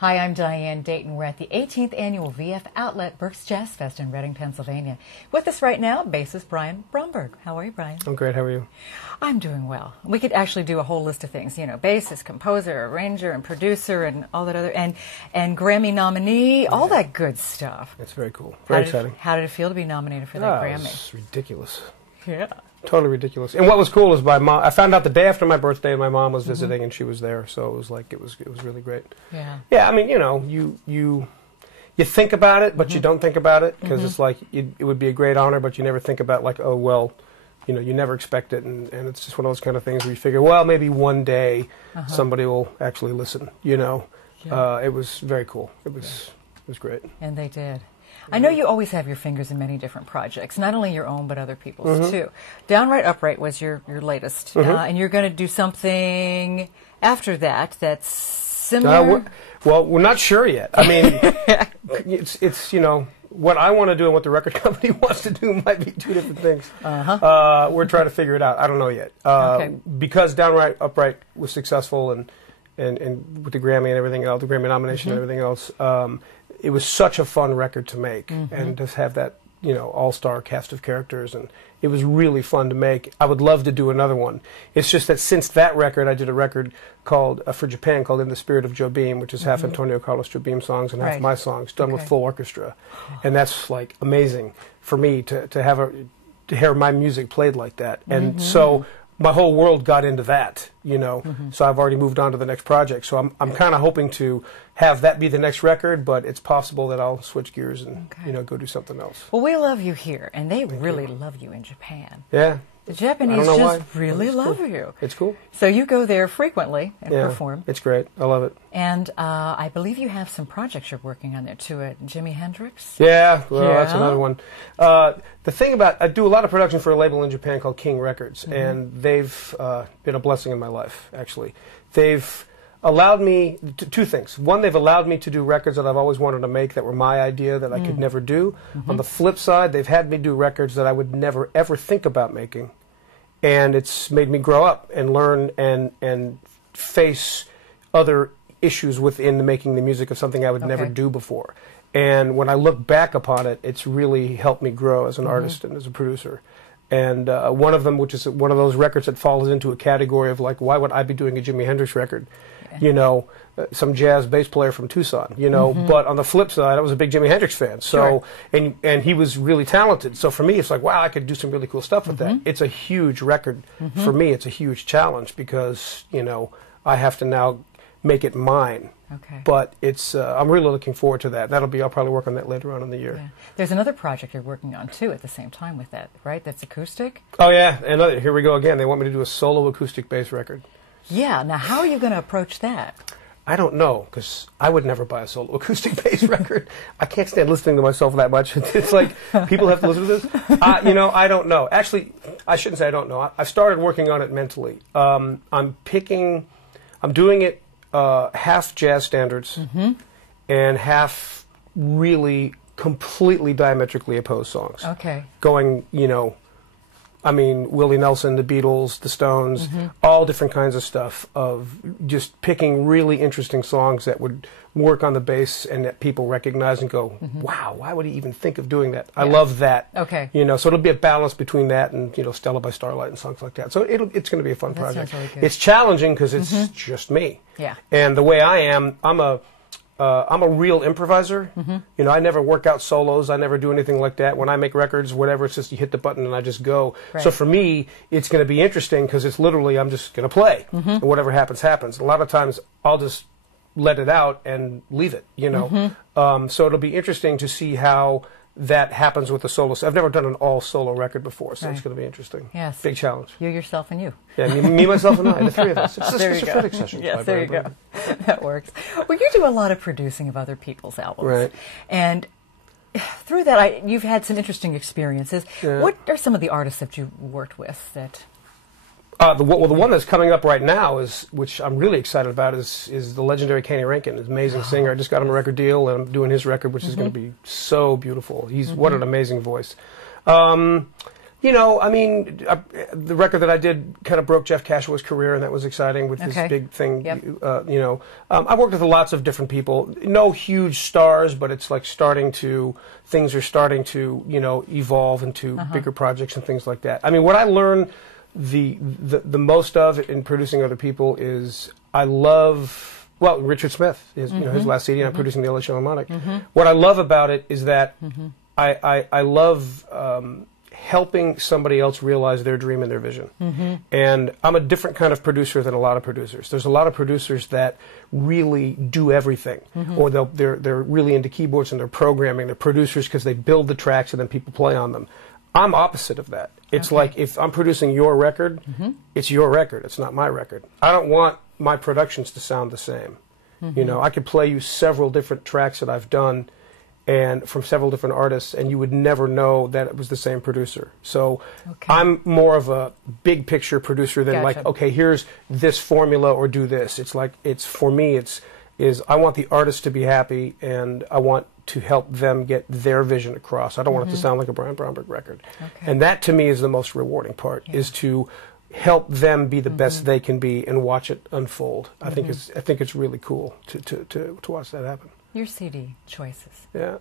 Hi, I'm Diane Dayton. We're at the 18th Annual VF Outlet Berks Jazz Fest in Reading, Pennsylvania. With us right now, bassist Brian Bromberg. How are you, Brian? I'm great. How are you? I'm doing well. We could actually do a whole list of things, you know, bassist, composer, arranger, and producer, and all that other, and Grammy nominee, all that good stuff. It's very cool. Very exciting. How did it feel to be nominated for that Grammy? It's ridiculous. Yeah. Totally ridiculous. And what was cool is my mom. I found out the day after my birthday, and my mom was visiting, and she was there. So it was like it was really great. Yeah. Yeah. I mean, you know, you think about it, but you don't think about it because it's like it would be a great honor, but you never think about like, oh well, you know, you never expect it, and it's just one of those kind of things where you figure, well, maybe one day somebody will actually listen. You know, it was very cool. It was great. And they did. I know you always have your fingers in many different projects, not only your own, but other people's too. Downright Upright was your latest, and you're going to do something after that that's similar? Well, we're not sure yet. I mean, it's you know, what I want to do and what the record company wants to do might be two different things. We're trying to figure it out. I don't know yet. Because Downright Upright was successful and with the Grammy and everything else, the Grammy nomination and everything else, it was such a fun record to make and to have that, you know, all-star cast of characters, and it was really fun to make. I would love to do another one. It's just that since that record, I did a record called for Japan called In the Spirit of Jobim, which is half Antonio Carlos Jobim songs and half my songs, done with full orchestra, and that's like amazing for me to hear my music played like that, and so my whole world got into that, you know. So I've already moved on to the next project. So I'm kind of hoping to have that be the next record, but it's possible that I'll switch gears and you know, go do something else. Well, we love you here, and they really love you in Japan. Yeah. The Japanese just really love you. It's cool. So you go there frequently and perform. It's great. I love it. And I believe you have some projects you're working on there too. Jimi Hendrix? Yeah, well, that's another one. The thing about, I do a lot of production for a label in Japan called King Records, and they've been a blessing in my life, actually. They've allowed me two things. One, they've allowed me to do records that I've always wanted to make that were my idea that I could never do. On the flip side, they've had me do records that I would never ever think about making. And it's made me grow up and learn and face other issues within making the music of something I would never do before. And when I look back upon it, it's really helped me grow as an artist and as a producer. And one of them, which is one of those records that falls into a category of like, why would I be doing a Jimi Hendrix record? You know, some jazz bass player from Tucson, you know, but on the flip side, I was a big Jimi Hendrix fan, so, and he was really talented, so for me, it's like, wow, I could do some really cool stuff with that. It's a huge record. For me, it's a huge challenge, because, you know, I have to now make it mine. But it's, I'm really looking forward to that. I'll probably work on that later on in the year. Yeah. There's another project you're working on, too, at the same time with that, right? That's acoustic? Oh, yeah, and here we go again. They want me to do a solo acoustic bass record. Yeah, now how are you going to approach that? I don't know, because I would never buy a solo acoustic bass record. I can't stand listening to myself that much. It's like, people have to listen to this. You know, I don't know. Actually, I shouldn't say I don't know. I started working on it mentally. I'm doing it half jazz standards and half really completely diametrically opposed songs. Going, you know, I mean, Willie Nelson, the Beatles, the Stones, all different kinds of stuff, of just picking really interesting songs that would work on the bass and that people recognize and go, wow, why would he even think of doing that? I love that. You know, so it'll be a balance between that and, you know, Stella by Starlight and songs like that. So it's going to be a fun project. Really good. It's challenging because it's just me. And the way I am, I'm a real improviser. You know, I never work out solos. I never do anything like that. When I make records, whatever, it's just you hit the button and I just go. So for me, it's going to be interesting because it's literally I'm just going to play. And whatever happens, happens. A lot of times I'll just let it out and leave it, you know. So it'll be interesting to see how that happens with the solo. I've never done an all-solo record before, so it's going to be interesting. Big challenge. You, yourself, and you. Yeah, me, myself, and I, the three of us. It's there a schizophrenic session. Yes, there you go. That works. Well, you do a lot of producing of other people's albums. And through that, you've had some interesting experiences. What are some of the artists that you've worked with that... the one that's coming up right now, which I'm really excited about, is the legendary Kenny Rankin, an amazing singer. I just got him a record deal, and I'm doing his record, which is going to be so beautiful. He's what an amazing voice. You know, I mean, the record that I did kind of broke Jeff Cashowa's career, and that was exciting with this big thing. Yep. You know, I worked with lots of different people. No huge stars, but it's like things are starting to, you know, evolve into bigger projects and things like that. I mean, what I learned the most of in producing other people is I love, well, Richard Smith is, you know, his last CD, and I'm producing the LA Philharmonic. What I love about it is that I love helping somebody else realize their dream and their vision. And I'm a different kind of producer than a lot of producers. There's a lot of producers that really do everything, or they're really into keyboards and they're programming. They're producers because they build the tracks and then people play on them. I'm opposite of that. It's like if I'm producing your record, it's your record. It's not my record. I don't want my productions to sound the same. You know, I could play you several different tracks that I've done and from several different artists, and you would never know that it was the same producer. So I'm more of a big picture producer than like, okay, here's this formula or do this. It's like, for me, I want the artist to be happy, and I want to help them get their vision across. I don't want it to sound like a Brian Bromberg record. And that to me is the most rewarding part, is to help them be the best they can be and watch it unfold. I think it's really cool to watch that happen. Your CD choices. Yeah.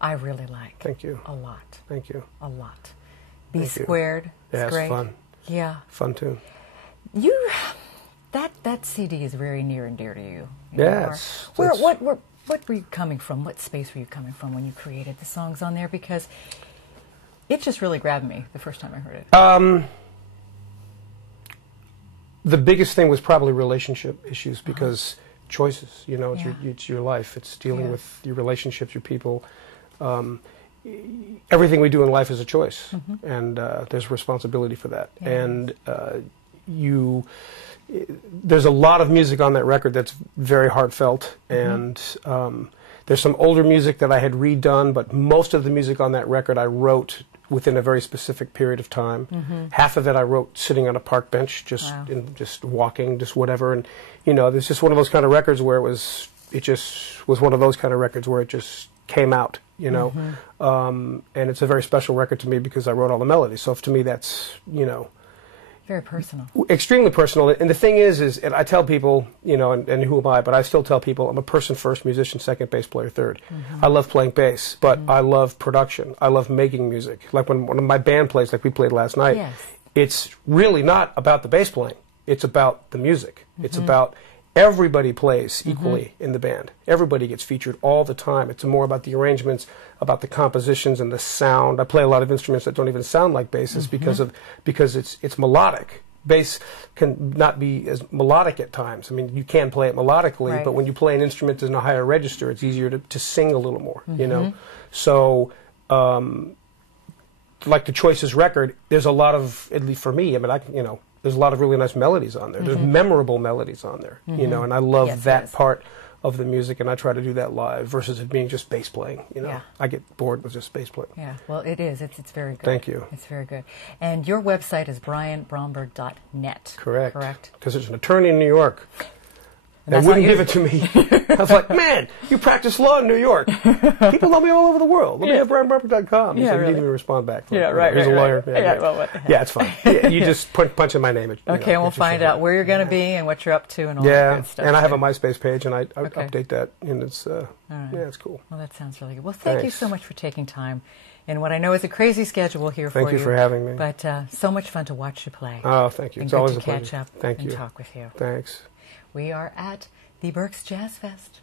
I really like. Thank you. A lot. Thank you. A lot. B Squared. Yeah, it's great. It's fun. Yeah. Fun tune. That CD is very near and dear to you. Yes. What were you coming from? What space were you coming from when you created the songs on there? Because it just really grabbed me the first time I heard it. The biggest thing was probably relationship issues, because choices, you know, it's your life. It's dealing with your relationships, your people. Everything we do in life is a choice, and there's responsibility for that. And there's a lot of music on that record that's very heartfelt, and there's some older music that I had redone, but most of the music on that record I wrote within a very specific period of time. Half of it I wrote sitting on a park bench, just walking, just whatever. And you know, there's just one of those kind of records where it just was one of those kind of records where it just came out, you know. And it's a very special record to me because I wrote all the melodies. So to me, that's, you know, very personal. Extremely personal. And the thing is and I tell people, you know, and who am I, but I still tell people I'm a person first, musician second, bass player third. I love playing bass, but I love production. I love making music. Like when one of my band plays, like we played last night, it's really not about the bass playing. It's about the music. It's about everybody plays equally in the band. Everybody gets featured all the time. It's more about the arrangements, about the compositions and the sound. I play a lot of instruments that don't even sound like basses because it's melodic. Bass can not be as melodic at times. I mean, you can play it melodically, but when you play an instrument in a higher register, it's easier to sing a little more, you know. So, like the Choices record, there's a lot of, at least for me, I mean, you know, there's a lot of really nice melodies on there. There's memorable melodies on there, you know, and I love that part of the music, and I try to do that live versus it being just bass playing, you know. I get bored with just bass playing. Yeah, well, it is. It's very good. Thank you. It's very good. And your website is brianbromberg.net. Correct. Because there's an attorney in New York. They wouldn't give it to me. I was like, man, you practice law in New York. People know me all over the world. Let me have BrianBromberg.com. Yeah, so he really. didn't even respond back. He's a lawyer. Yeah, it's fine. You just punch in my name. Okay, and we'll find out where you're going to be and what you're up to and all that good stuff. And I have a MySpace page, and I update that, and it's it's cool. Well, that sounds really good. Well, thank you so much for taking time in what I know is a crazy schedule here for you. Thank you for having me. But so much fun to watch you play. Oh, thank you. And it's always to a pleasure. catch up Thank and you. talk with you. Thanks. We are at the Berks Jazz Fest.